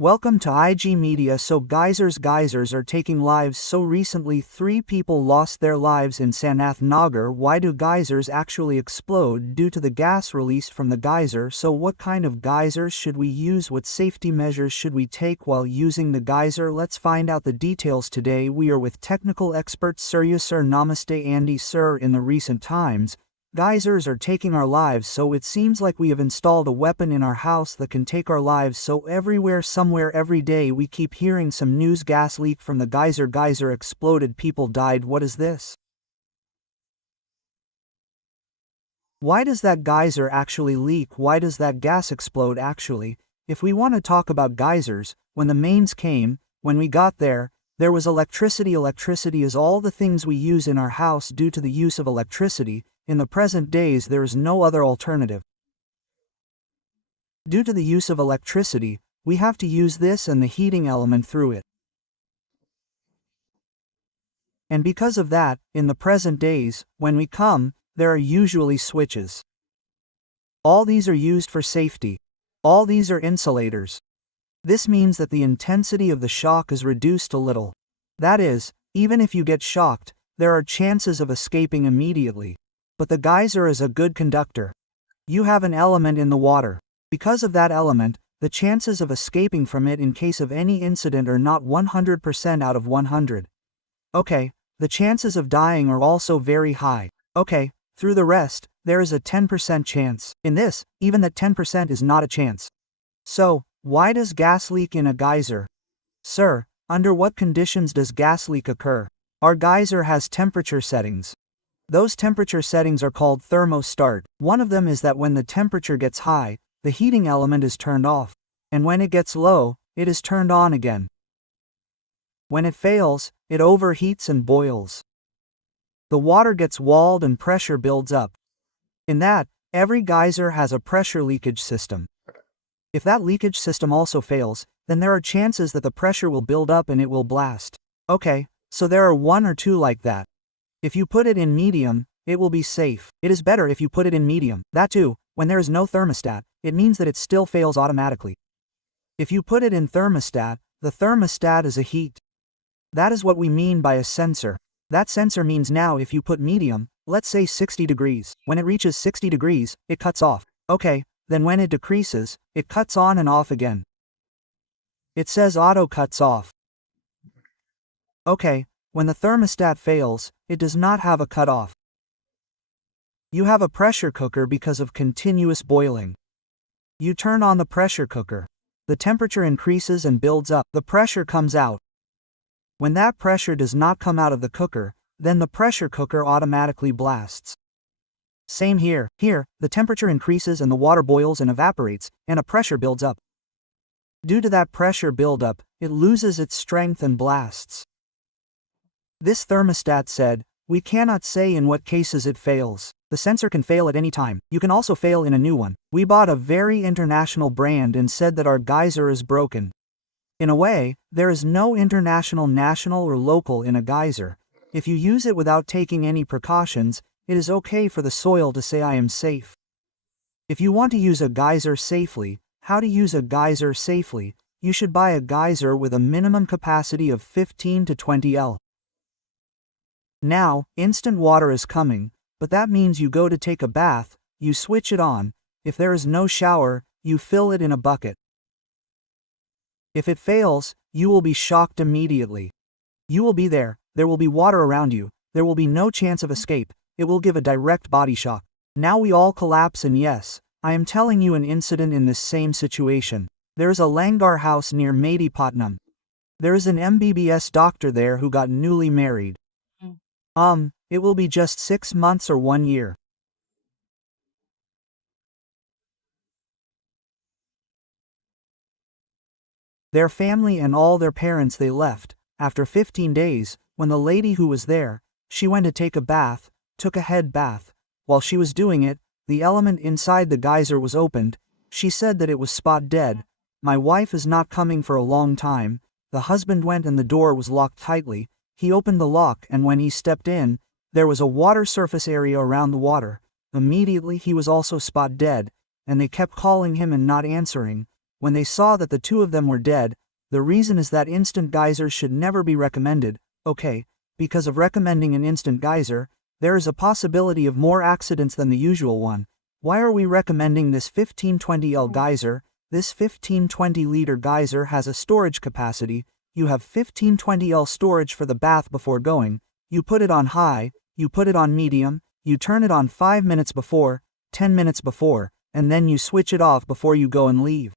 Welcome to IG Media. So geysers are taking lives. So recently 3 people lost their lives in Sanath Nagar. Why do geysers actually explode? Due to the gas released from the geyser. So what kind of geysers should we use? What safety measures should we take while using the geyser? Let's find out the details today. We are with technical expert Surya Sir. Namaste Andy Sir. In the recent times, geysers are taking our lives, so it seems like we have installed a weapon in our house that can take our lives. So everywhere, somewhere, every day we keep hearing some news: gas leak from the geyser. Geyser exploded, people died. What is this? Why does that geyser actually leak? Why does that gas explode actually? If we want to talk about geysers, when the mains came, when we got there was electricity. Electricity is all the things we use in our house. Due to the use of electricity, in the present days there is no other alternative. Due to the use of electricity, we have to use this and the heating element through it. And because of that, in the present days, when we come, there are usually switches. All these are used for safety. All these are insulators. This means that the intensity of the shock is reduced a little. That is, even if you get shocked, there are chances of escaping immediately. But the geyser is a good conductor. You have an element in the water. Because of that element, the chances of escaping from it in case of any incident are not 100% out of 100. Okay, the chances of dying are also very high. Okay, through the rest, there is a 10% chance. In this, even that 10% is not a chance. So, why does gas leak in a geyser? Sir, under what conditions does gas leak occur? Our geyser has temperature settings. Those temperature settings are called thermostat. One of them is that when the temperature gets high, the heating element is turned off, and when it gets low, it is turned on again. When it fails, it overheats and boils. The water gets walled and pressure builds up. In that, every geyser has a pressure leakage system. If that leakage system also fails, then there are chances that the pressure will build up and it will blast. Okay, so there are 1 or 2 like that. If you put it in medium, it will be safe. It is better if you put it in medium. That too, when there is no thermostat, it means that it still fails automatically. If you put it in thermostat, the thermostat is a heat. That is what we mean by a sensor. That sensor means now if you put medium, let's say 60 degrees, when it reaches 60 degrees, it cuts off. Okay, then when it decreases, it cuts on and off again. It says auto cuts off. Okay, when the thermostat fails, it does not have a cutoff. You have a pressure cooker because of continuous boiling. You turn on the pressure cooker. The temperature increases and builds up. The pressure comes out. When that pressure does not come out of the cooker, then the pressure cooker automatically blasts. Same here. Here, the temperature increases and the water boils and evaporates, and a pressure builds up. Due to that pressure buildup, it loses its strength and blasts. This thermostat said, we cannot say in what cases it fails. The sensor can fail at any time. You can also fail in a new one. We bought a very international brand and said that our geyser is broken. In a way, there is no international, national or local in a geyser. If you use it without taking any precautions, it is okay for the soil to say I am safe. If you want to use a geyser safely, how to use a geyser safely, you should buy a geyser with a minimum capacity of 15 to 20 L. Now, instant water is coming, but that means you go to take a bath, you switch it on. If there is no shower, you fill it in a bucket. If it fails, you will be shocked immediately. You will be there will be water around you, there will be no chance of escape, it will give a direct body shock. Now we all collapse, and yes, I am telling you an incident in this same situation. There is a langar house near Medipatnam. There is an MBBS doctor there who got newly married. It will be just 6 months or 1 year. Their family and all their parents they left. After 15 days, when the lady who was there, she went to take a bath, took a head bath. While she was doing it, the element inside the geyser was opened. She said that it was spot dead. My wife is not coming for a long time. The husband went and the door was locked tightly. He opened the lock and when he stepped in, there was a water surface area around the water. Immediately he was also spot dead, and they kept calling him and not answering. when they saw that the two of them were dead. The reason is that instant geysers should never be recommended, okay? Because of recommending an instant geyser, there is a possibility of more accidents than the usual one. Why are we recommending this 1520L geyser? This 1520-liter geyser has a storage capacity. You have 1520L storage for the bath before going. You put it on high, you put it on medium, you turn it on 5 minutes before, 10 minutes before, and then you switch it off before you go and leave.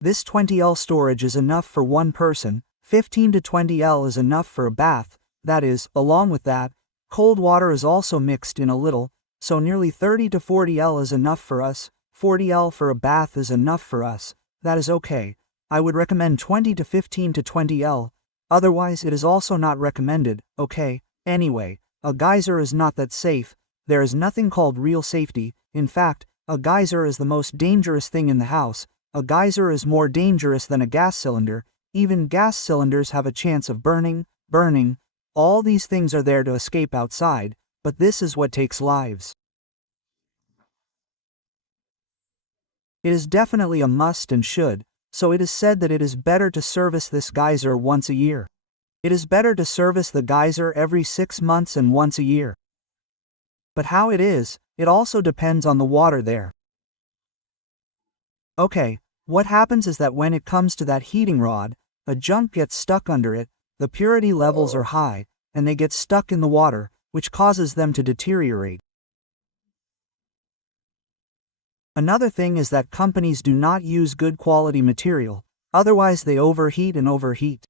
This 20L storage is enough for one person. 15 to 20L is enough for a bath. That is, along with that, cold water is also mixed in a little, so nearly 30 to 40L is enough for us. 40L for a bath is enough for us. That is okay. I would recommend 20 to 15 to 20L. Otherwise it is also not recommended, okay? Anyway, a geyser is not that safe. There is nothing called real safety. In fact, a geyser is the most dangerous thing in the house. A geyser is more dangerous than a gas cylinder. Even gas cylinders have a chance of burning. All these things are there to escape outside, but this is what takes lives. It is definitely a must and should, so it is said that it is better to service this geyser once a year. It is better to service the geyser every 6 months and once a year. But how it is, it also depends on the water there. Okay, what happens is that when it comes to that heating rod, a junk gets stuck under it, the purity levels are high, and they get stuck in the water, which causes them to deteriorate. Another thing is that companies do not use good quality material, otherwise they overheat and overheat.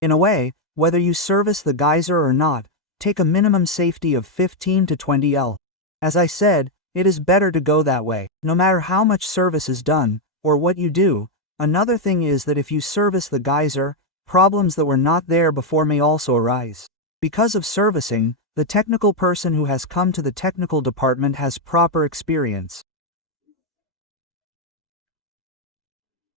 In a way, whether you service the geyser or not, take a minimum safety of 15 to 20L. As I said, it is better to go that way, no matter how much service is done, or what you do. Another thing is that if you service the geyser, problems that were not there before may also arise. Because of servicing, the technical person who has come to the technical department has proper experience.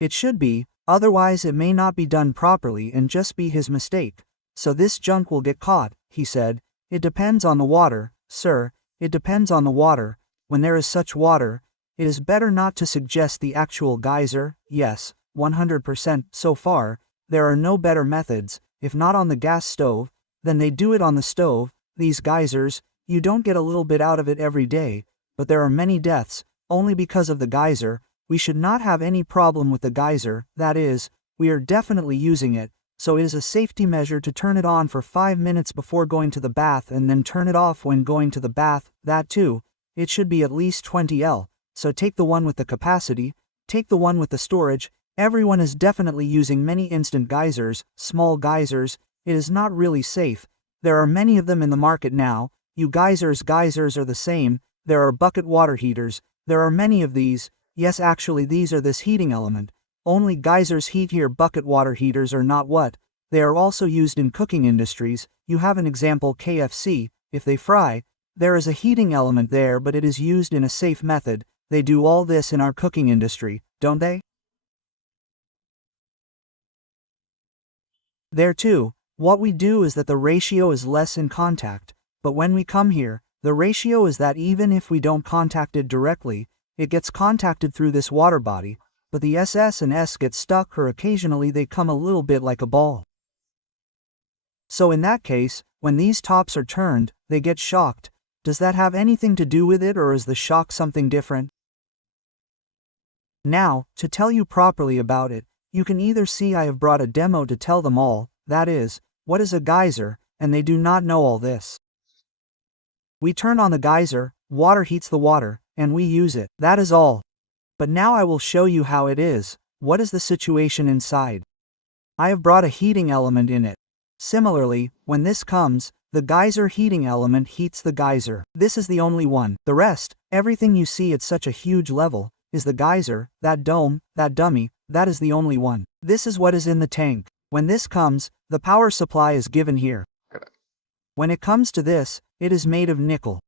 It should be, otherwise it may not be done properly and just be his mistake. So this junk will get caught, he said. It depends on the water, sir, it depends on the water. When there is such water, it is better not to suggest the actual geyser. Yes, 100%. So far, there are no better methods. If not on the gas stove, then they do it on the stove. These geysers, you don't get a little bit out of it every day, but there are many deaths, only because of the geyser. We should not have any problem with the geyser, that is, we are definitely using it, so it is a safety measure to turn it on for 5 minutes before going to the bath and then turn it off when going to the bath. That too, it should be at least 20L, so take the one with the capacity, take the one with the storage. Everyone is definitely using many instant geysers, small geysers. It is not really safe. There are many of them in the market now. Geysers are the same. There are bucket water heaters. There are many of these. Yes, actually these are this heating element. Only geysers heat here. Bucket water heaters are not what. They are also used in cooking industries. You have an example KFC, if they fry, there is a heating element there, but it is used in a safe method. They do all this in our cooking industry, don't they? There too, what we do is that the ratio is less in contact, but when we come here, the ratio is that even if we don't contact it directly, it gets contacted through this water body, but the SS and S get stuck or occasionally they come a little bit like a ball. So in that case, when these tops are turned, they get shocked. Does that have anything to do with it, or is the shock something different? Now, to tell you properly about it, you can either see I have brought a demo to tell them all, that is, what is a geyser, and they do not know all this. We turn on the geyser, water heats the water, and we use it. That is all. But now I will show you how it is. What is the situation inside? I have brought a heating element in it. Similarly, when this comes, the geyser heating element heats the geyser. This is the only one. The rest, everything you see at such a huge level, is the geyser, that dome, that dummy, that is the only one. This is what is in the tank. When this comes, the power supply is given here. When it comes to this, it is made of nickel.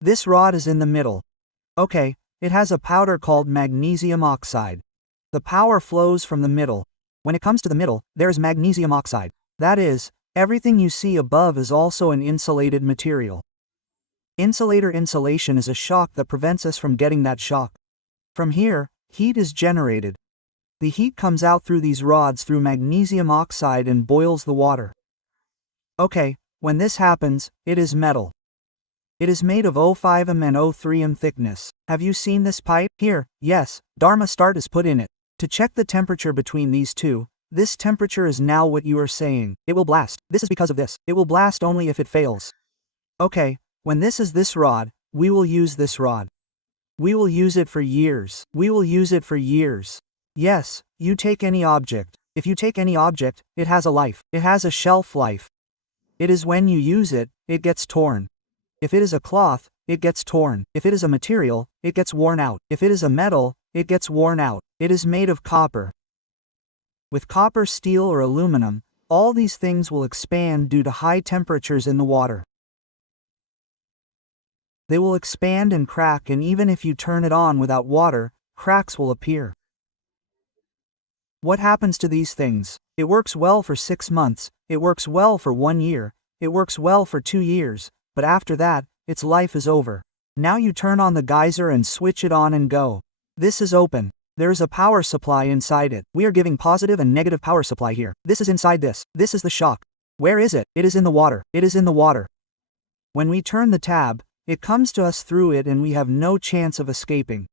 This rod is in the middle. Okay, it has a powder called magnesium oxide. The power flows from the middle. When it comes to the middle, there is magnesium oxide. That is, Everything you see above is also an insulated material. Insulation is a shock that prevents us from getting that shock. From here, heat is generated. The heat comes out through these rods through magnesium oxide and boils the water. Okay, when this happens, it is metal. It is made of 0.5 and 0.3 thickness. Have you seen this pipe? Here, yes, thermostat is put in it. To check the temperature between these two, this temperature is now what you are saying. It will blast. This is because of this. It will blast only if it fails. Okay, when this is this rod, we will use this rod. We will use it for years. We will use it for years. Yes, you take any object. If you take any object, it has a life. It has a shelf life. It is when you use it, it gets torn. If it is a cloth, it gets torn. If it is a material, it gets worn out. If it is a metal, it gets worn out. It is made of copper. With copper, steel, or aluminum, all these things will expand due to high temperatures in the water. They will expand and crack, and even if you turn it on without water, cracks will appear. What happens to these things? It works well for 6 months, it works well for 1 year, it works well for 2 years, but after that, its life is over. Now you turn on the geyser and switch it on and go. This is open. There is a power supply inside it. We are giving positive and negative power supply here. This is inside this. This is the shock. Where is it? It is in the water. It is in the water. When we turn the tab, it comes to us through it and we have no chance of escaping.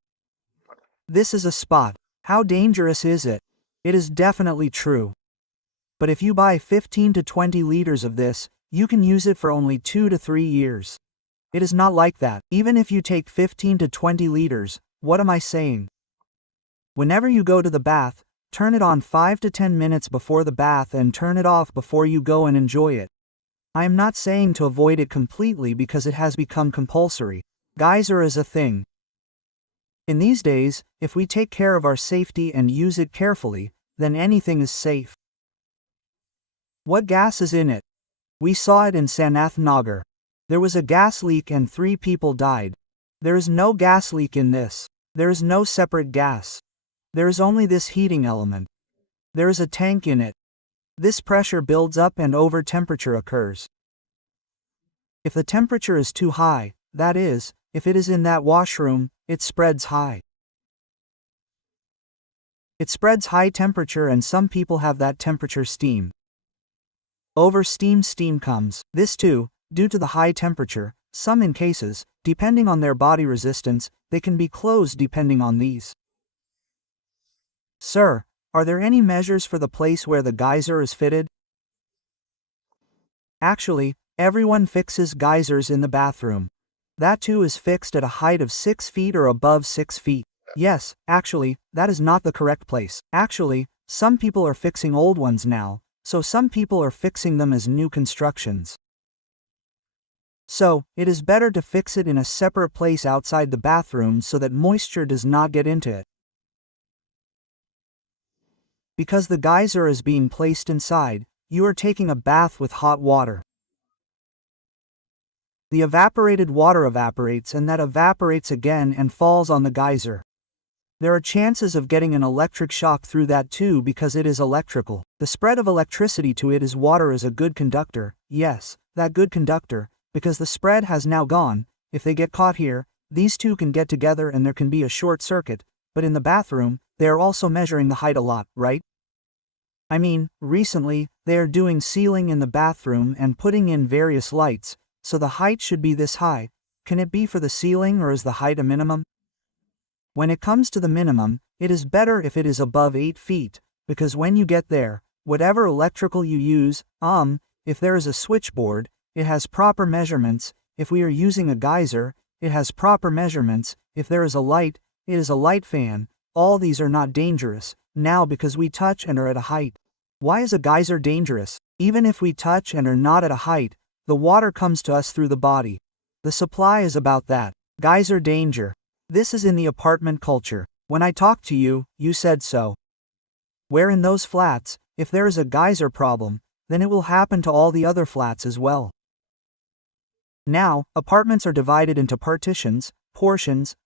This is a spot. How dangerous is it? It is definitely true. But if you buy 15 to 20 liters of this, you can use it for only 2 to 3 years. It is not like that. Even if you take 15 to 20 liters, what am I saying? Whenever you go to the bath, turn it on 5 to 10 minutes before the bath and turn it off before you go and enjoy it. I am not saying to avoid it completely because it has become compulsory. Geyser is a thing. In these days, if we take care of our safety and use it carefully, then anything is safe. What gas is in it? We saw it in Sanath Nagar. There was a gas leak and 3 people died. There is no gas leak in this. There is no separate gas. There is only this heating element. There is a tank in it. This pressure builds up and over temperature occurs. If the temperature is too high, that is, if it is in that washroom, it spreads high. It spreads high temperature and some people have that temperature steam. Over steam comes. This too, due to the high temperature, some in cases, depending on their body resistance, they can be closed depending on these. Sir, are there any measures for the place where the geyser is fitted? Actually, everyone fixes geysers in the bathroom. That too is fixed at a height of 6 feet or above 6 feet. Yes, actually, that is not the correct place. Actually, some people are fixing old ones now, so some people are fixing them as new constructions. So, it is better to fix it in a separate place outside the bathroom so that moisture does not get into it. Because the geyser is being placed inside, you are taking a bath with hot water. The evaporated water evaporates and that evaporates again and falls on the geyser. There are chances of getting an electric shock through that too because it is electrical. The spread of electricity to it is water is a good conductor, yes, that good conductor, because the spread has now gone. If they get caught here, these two can get together and there can be a short circuit, but in the bathroom, they are also measuring the height a lot, right? I mean, recently, they are doing ceiling in the bathroom and putting in various lights, so the height should be this high. Can it be for the ceiling or is the height a minimum? When it comes to the minimum, it is better if it is above 8 feet, because when you get there, whatever electrical you use, if there is a switchboard, it has proper measurements. If we are using a geyser, it has proper measurements. If there is a light, it is a light fan. All these are not dangerous, now because we touch and are at a height. Why is a geyser dangerous? Even if we touch and are not at a height, the water comes to us through the body. The supply is about that. Geyser danger. This is in the apartment culture. When I talked to you, you said so. Where in those flats, if there is a geyser problem, then it will happen to all the other flats as well. Now, apartments are divided into portions,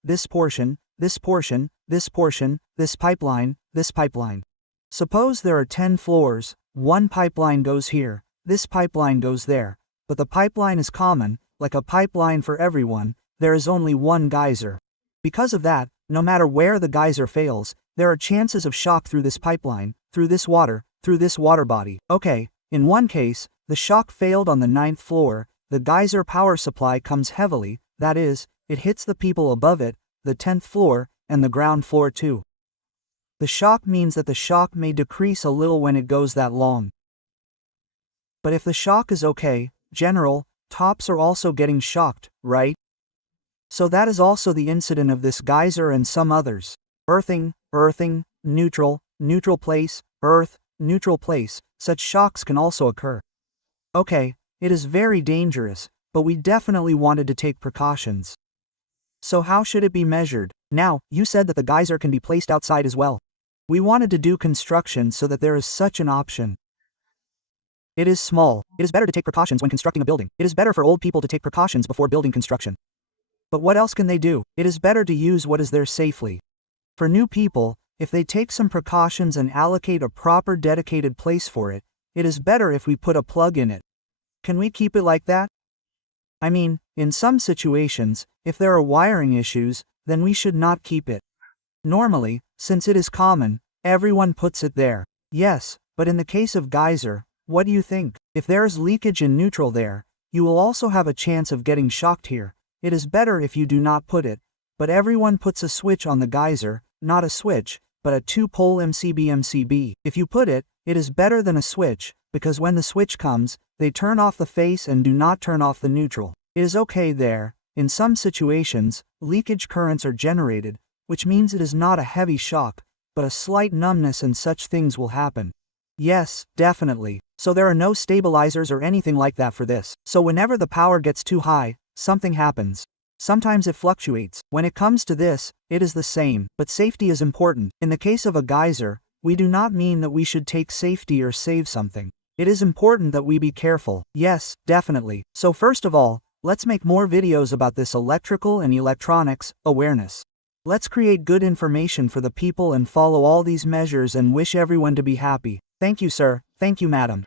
this portion, this portion, this portion, this pipeline, this pipeline. Suppose there are 10 floors, one pipeline goes here, this pipeline goes there, but the pipeline is common, like a pipeline for everyone, there is only one geyser. Because of that, no matter where the geyser fails, there are chances of shock through this pipeline, through this water body. Okay, in one case, the shock failed on the 9th floor, the geyser power supply comes heavily, that is, it hits the people above it, the 10th floor, and the ground floor too. The shock means that the shock may decrease a little when it goes that long. But if the shock is okay, general, tops are also getting shocked, right? So that is also the incident of this geyser and some others. Earthing, neutral place, earth, neutral place, such shocks can also occur. Okay, it is very dangerous, but we definitely wanted to take precautions. So how should it be measured? Now, you said that the geyser can be placed outside as well. We wanted to do construction so that there is such an option. It is small. It is better to take precautions when constructing a building. It is better for old people to take precautions before building construction. But what else can they do? It is better to use what is there safely. For new people, if they take some precautions and allocate a proper dedicated place for it, it is better if we put a plug in it. Can we keep it like that? I mean, in some situations, if there are wiring issues, then we should not keep it. Normally, since it is common, everyone puts it there. Yes, but in the case of geyser, what do you think? If there is leakage in neutral there, you will also have a chance of getting shocked here. It is better if you do not put it, but everyone puts a switch on the geyser, not a switch, but a 2-pole MCB. If you put it, it is better than a switch, because when the switch comes, they turn off the face and do not turn off the neutral. It is okay there. In some situations, leakage currents are generated, which means it is not a heavy shock, but a slight numbness and such things will happen. Yes, definitely. So there are no stabilizers or anything like that for this. So whenever the power gets too high, something happens. Sometimes it fluctuates. When it comes to this, it is the same, but safety is important. In the case of a geyser, we do not mean that we should take safety or save something. It is important that we be careful. Yes, definitely. So first of all, let's make more videos about this electrical and electronics awareness. Let's create good information for the people and follow all these measures and wish everyone to be happy. Thank you, sir. Thank you, madam.